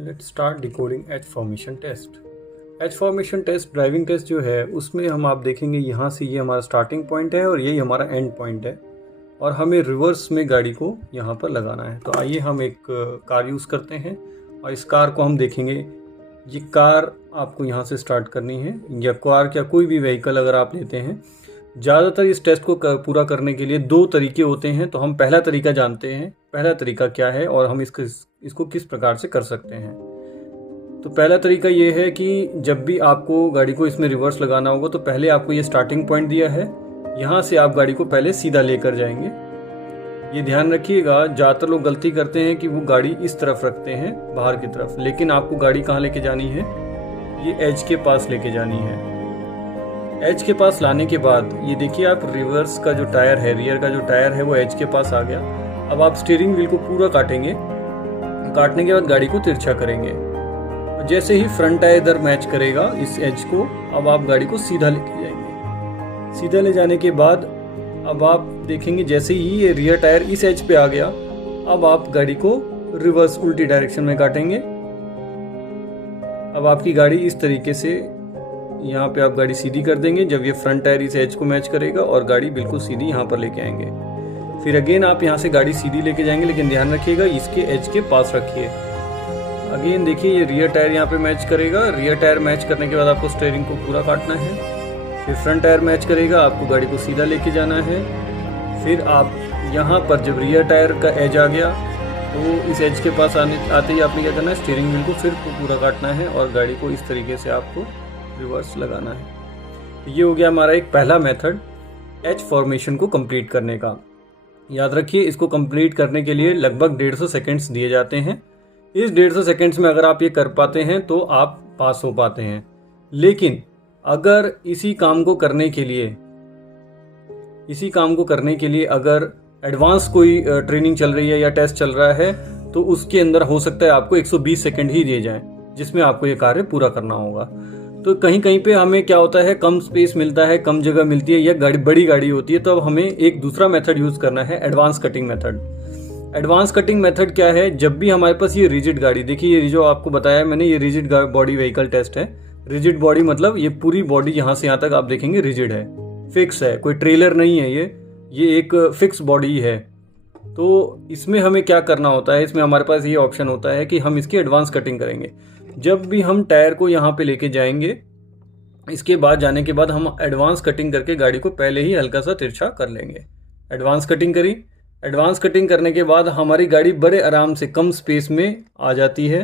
Let's start decoding H formation test. H formation test driving test जो है उसमें हम आप देखेंगे यहाँ से ये हमारा स्टार्टिंग पॉइंट है और यही हमारा एंड पॉइंट है और हमें रिवर्स में गाड़ी को यहाँ पर लगाना है। तो आइए हम एक कार यूज़ करते हैं और इस कार को हम देखेंगे। ये कार आपको यहाँ से स्टार्ट करनी है या कार या कोई भी व्हीकल अगर आप लेते हैं। ज़्यादातर इस टेस्ट को पूरा करने के लिए दो तरीके होते हैं। तो हम पहला तरीका जानते हैं, पहला तरीका क्या है और हम इसको किस प्रकार से कर सकते हैं। तो पहला तरीका ये है कि जब भी आपको गाड़ी को इसमें रिवर्स लगाना होगा तो पहले आपको ये स्टार्टिंग पॉइंट दिया है, यहाँ से आप गाड़ी को पहले सीधा लेकर जाएंगे। ये ध्यान रखिएगा, ज़्यादातर लोग गलती करते हैं कि वो गाड़ी इस तरफ रखते हैं बाहर की तरफ, लेकिन आपको गाड़ी कहाँ लेके जानी है, ये एज के पास लेके जानी है। एज के पास लाने के बाद ये देखिए आप रिवर्स का जो टायर है, रियर का जो टायर है वो एज के पास आ गया। अब आप स्टीयरिंग व्हील को पूरा काटेंगे, काटने के बाद गाड़ी को तिरछा करेंगे। जैसे ही फ्रंट टायर इधर मैच करेगा इस एज को, अब आप गाड़ी को सीधा लेके जाएंगे। सीधा ले जाने के बाद अब आप देखेंगे जैसे ही ये रियर टायर इस एज पे आ गया, अब आप गाड़ी को रिवर्स उल्टी डायरेक्शन में काटेंगे। अब आपकी गाड़ी इस तरीके से यहाँ पे आप गाड़ी सीधी कर देंगे जब ये फ्रंट टायर इस एज को मैच करेगा और गाड़ी बिल्कुल सीधी यहाँ पर लेके आएंगे। फिर अगेन आप यहाँ से गाड़ी सीधी लेके जाएंगे, लेकिन ध्यान रखिएगा इसके एज के पास रखिए। अगेन देखिए ये रियर टायर यहाँ पे मैच करेगा। रियर टायर मैच करने के बाद आपको स्टीयरिंग को पूरा काटना है। फिर फ्रंट टायर मैच करेगा, आपको गाड़ी को सीधा लेके जाना है। फिर आप यहाँ पर जब रियर टायर का एज आ गया तो इस एज के पास आते ही आपने क्या करना है, स्टीयरिंग व्हील को फिर पूरा काटना है और गाड़ी को इस तरीके से आपको रिवर्स लगाना है। तो ये हो गया हमारा एक पहला मेथड एज फॉर्मेशन को कंप्लीट करने का। याद रखिए इसको कंप्लीट करने के लिए लगभग 150 सेकंड्स दिए जाते हैं। इस 150 सेकंड्स में अगर आप ये कर पाते हैं तो आप पास हो पाते हैं। लेकिन अगर इसी काम को करने के लिए अगर एडवांस कोई ट्रेनिंग चल रही है या टेस्ट चल रहा है तो उसके अंदर हो सकता है आपको 120 सेकंड ही दिए जाएं, जिसमें आपको ये कार्य पूरा करना होगा। तो कहीं कहीं पे हमें क्या होता है, कम स्पेस मिलता है, कम जगह मिलती है या बड़ी गाड़ी होती है, तो अब हमें एक दूसरा मेथड यूज करना है, advance cutting method. Advance cutting method क्या है, जब भी हमारे पास ये रिजिड गाड़ी, देखिए ये जो आपको बताया मैंने, ये रिजिड बॉडी व्हीकल टेस्ट है। रिजिड बॉडी मतलब ये पूरी बॉडी यहाँ से यहाँ तक आप देखेंगे रिजिड है, फिक्स है, कोई ट्रेलर नहीं है, ये एक फिक्स बॉडी है। तो इसमें हमें क्या करना होता है, इसमें हमारे पास ये ऑप्शन होता है कि हम इसकी एडवांस कटिंग करेंगे। जब भी हम टायर को यहाँ पे लेके जाएंगे, इसके बाद जाने के बाद हम एडवांस कटिंग करके गाड़ी को पहले ही हल्का सा तिरछा कर लेंगे। एडवांस कटिंग करी, एडवांस कटिंग करने के बाद हमारी गाड़ी बड़े आराम से कम स्पेस में आ जाती है